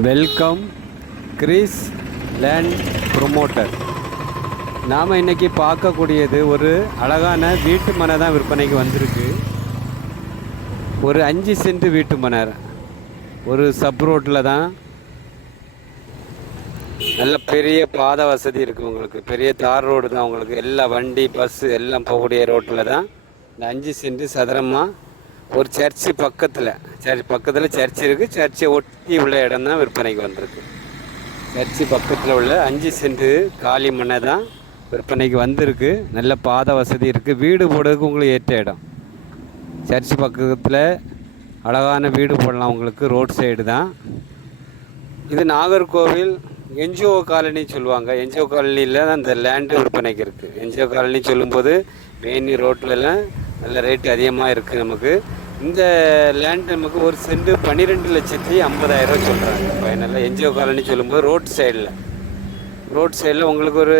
Welcome Chris land promoter. நாம் இன்றைக்கி பார்க்கக்கூடியது ஒரு அழகான வீட்டு மனை தான் விற்பனைக்கு வந்திருக்கு. ஒரு 5 சென்ட் வீட்டு மனை, ஒரு சப் ரோட்டில் தான். நல்ல பெரிய பாதை வசதி இருக்குது உங்களுக்கு, பெரிய தார் ரோடு தான் உங்களுக்கு. எல்லா வண்டி பஸ்ஸு எல்லாம் போகக்கூடிய ரோட்டில் தான் இந்த 5 சென்ட் சதுரமாக. ஒரு சர்ச்சு பக்கத்தில் சர்ச் இருக்குது. சர்ச்சை ஒட்டி உள்ள இடம் தான் விற்பனைக்கு வந்திருக்கு. சர்ச்சு பக்கத்தில் உள்ள 5 சென்ட் காலி மனை தான் விற்பனைக்கு வந்திருக்கு. நல்ல பாதை வசதி இருக்குது. வீடு போடுறதுக்கு உங்களுக்கு ஏற்ற இடம். சர்ச்சு பக்கத்தில் அழகான வீடு போடலாம் உங்களுக்கு. ரோட் சைடு தான் இது. நாகர்கோவில் என்ஜிஓ காலனி சொல்லுவாங்க. என்ஜிஓ காலனியில் தான் இந்த லேண்டு விற்பனைக்கு இருக்குது. என்ஜிஓ காலனி சொல்லும்போது மெயின் ரோட்லலாம் நல்ல ரேட்டு அதிகமாக இருக்குது நமக்கு. இந்த லேண்ட் நமக்கு ஒரு சென்ட் 12,50,000 சொல்கிறாங்க ஃபைனலாக. என்ஜிஓ காலனி சொல்லும்போது ரோட் சைடில் உங்களுக்கு ஒரு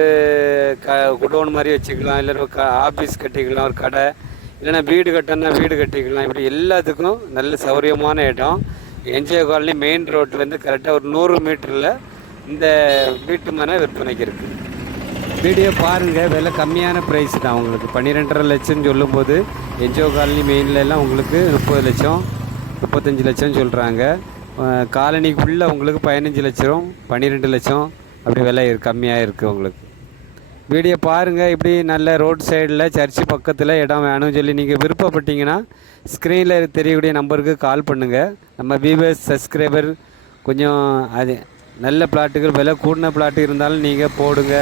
குடோன் மாதிரி வச்சுக்கலாம், இல்லை ஒரு ஆஃபீஸ் கட்டிக்கலாம், ஒரு கடை, இல்லைன்னா வீடு கட்டணும்னா வீடு கட்டிக்கலாம். இப்படி எல்லாத்துக்கும் நல்ல சௌகரியமான இடம். என்ஜிஓ காலனி மெயின் ரோட்லேருந்து கரெக்டாக ஒரு 100 மீட்டரில் இந்த வீட்டு மனை விற்பனைக்கு இருக்குது. வீடியோ பாருங்கள். விலை கம்மியான ப்ரைஸ் தான் உங்களுக்கு. 12.5 லட்சம் சொல்லும்போது என்ஜிஓ காலனி மெயின்லலாம் உங்களுக்கு 30 லட்சம் 35 லட்சம் சொல்கிறாங்க. காலனிக்குள்ளே உங்களுக்கு 15 லட்சம் 12 லட்சம் அப்படி விலை கம்மியாக இருக்குது உங்களுக்கு. வீடியோ பாருங்கள். இப்படி நல்ல ரோட் சைடில் சர்ச்சு பக்கத்தில் இடம் வேணும்னு சொல்லி நீங்கள் விருப்பப்பட்டீங்கன்னா ஸ்க்ரீனில் தெரியக்கூடிய நம்பருக்கு கால் பண்ணுங்கள். நம்ம வியூவர்ஸ் சப்ஸ்கிரைபர் கொஞ்சம் அது நல்ல பிளாட்டுகள், விலை கூடின பிளாட்டு இருந்தாலும் நீங்கள் போடுங்க,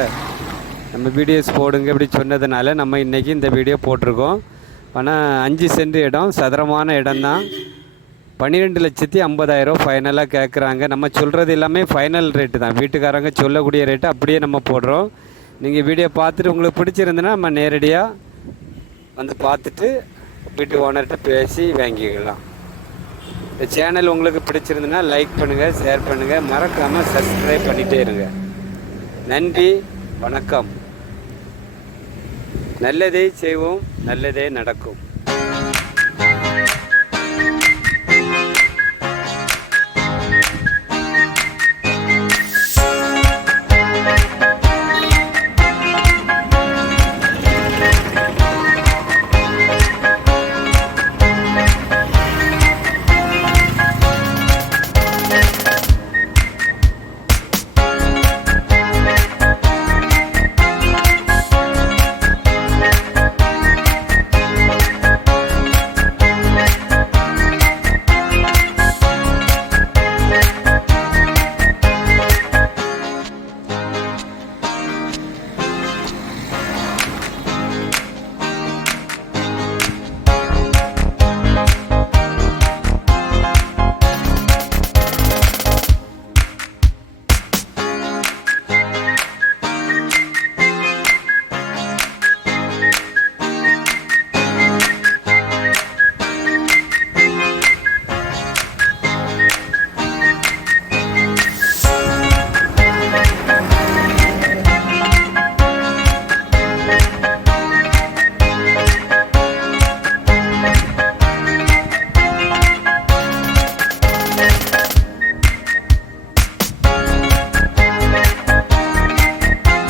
நம்ம வீடியோஸ் போடுங்க இப்படி சொன்னதுனால நம்ம இன்றைக்கி இந்த வீடியோ போட்டிருக்கோம். ஆனால் 5 சென்ட் இடம், சதுரமான இடம் தான். 12,50,000 ஃபைனலாக கேட்குறாங்க. நம்ம சொல்கிறது எல்லாமே ஃபைனல் ரேட்டு தான். வீட்டுக்காரங்க சொல்லக்கூடிய ரேட்டு அப்படியே நம்ம போடுறோம். நீங்கள் வீடியோ பார்த்துட்டு உங்களுக்கு பிடிச்சிருந்துன்னா நம்ம நேரடியாக வந்து பார்த்துட்டு வீட்டு ஓனர்கிட்ட பேசி வாங்கிக்கலாம். இந்த சேனல் உங்களுக்கு பிடிச்சிருந்துன்னா லைக் பண்ணுங்கள், ஷேர் பண்ணுங்கள், மறக்காமல் சப்ஸ்கிரைப் பண்ணிகிட்டே இருங்க. நன்றி, வணக்கம். நல்லதே செய்வோம், நல்லதே நடக்கும்.